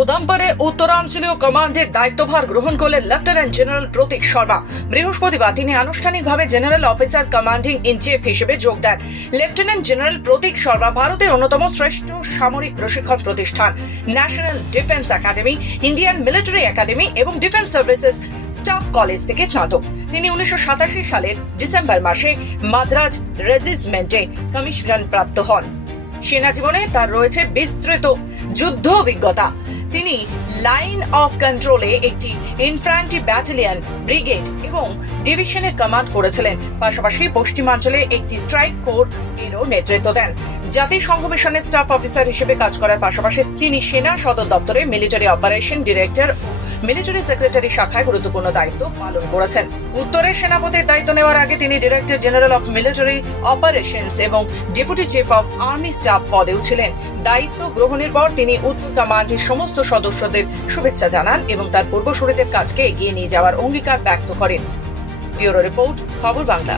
উদমপুরে উত্তরাঞ্চলীয় কমান্ডের দায়িত্বভার গ্রহণ করলেন লেফটেন্যান্ট জেনারেল প্রতীক শর্মা। বৃহস্পতিবার তিনি আনুষ্ঠানিকভাবে general officer commanding in chief হিসেবে যোগ দেন। লেফটেন্যান্ট জেনারেল প্রতীক শর্মা ভারতের অন্যতম শ্রেষ্ঠ সামরিক প্রশিক্ষণ প্রতিষ্ঠান national defence academy, Indian military academy এবং ডিফেন্স সার্ভিসেস স্টাফ কলেজ থেকে স্নাতক। তিনি 1987 সালের ডিসেম্বর মাসে মাদ্রাজ রেজিমেন্টে কমিশন প্রাপ্ত হন। সেনা জীবনে তার রয়েছে বিস্তৃত যুদ্ধ অভিজ্ঞতা। তিনি লাইন অফ কন্ট্রোলে একটি ইনফ্যান্ট্রি ব্যাটালিয়ন, ব্রিগেড এবং ডিভিশনের কমান্ড করেছিলেন। পাশাপাশি পশ্চিমাঞ্চলে একটি স্ট্রাইক কোর এরও নেতৃত্ব দেন। জাতিসংঘ মিশনের স্টাফ অফিসার হিসেবে কাজ করার পাশাপাশি তিনি সেনা সদর দপ্তরে মিলিটারি অপারেশন ডিরেক্টর ও মিলিটারি সেক্রেটারি শাখায় গুরুত্বপূর্ণ দায়িত্ব পালন করেছেন। উত্তরের সেনাপতির দায়িত্ব নেওয়ার আগে তিনি director general of military operations এবং deputy chief of army staff পদেও ছিলেন। দায়িত্ব গ্রহণের পর তিনি উত্তর কমান্ডের সমস্ত সদস্যদের শুভেচ্ছা জানান এবং তার পূর্বসূরীদের কাজকে এগিয়ে নিয়ে যাওয়ার অঙ্গীকার ব্যক্ত করেন। ব্যুরো রিপোর্ট, খবর বাংলা।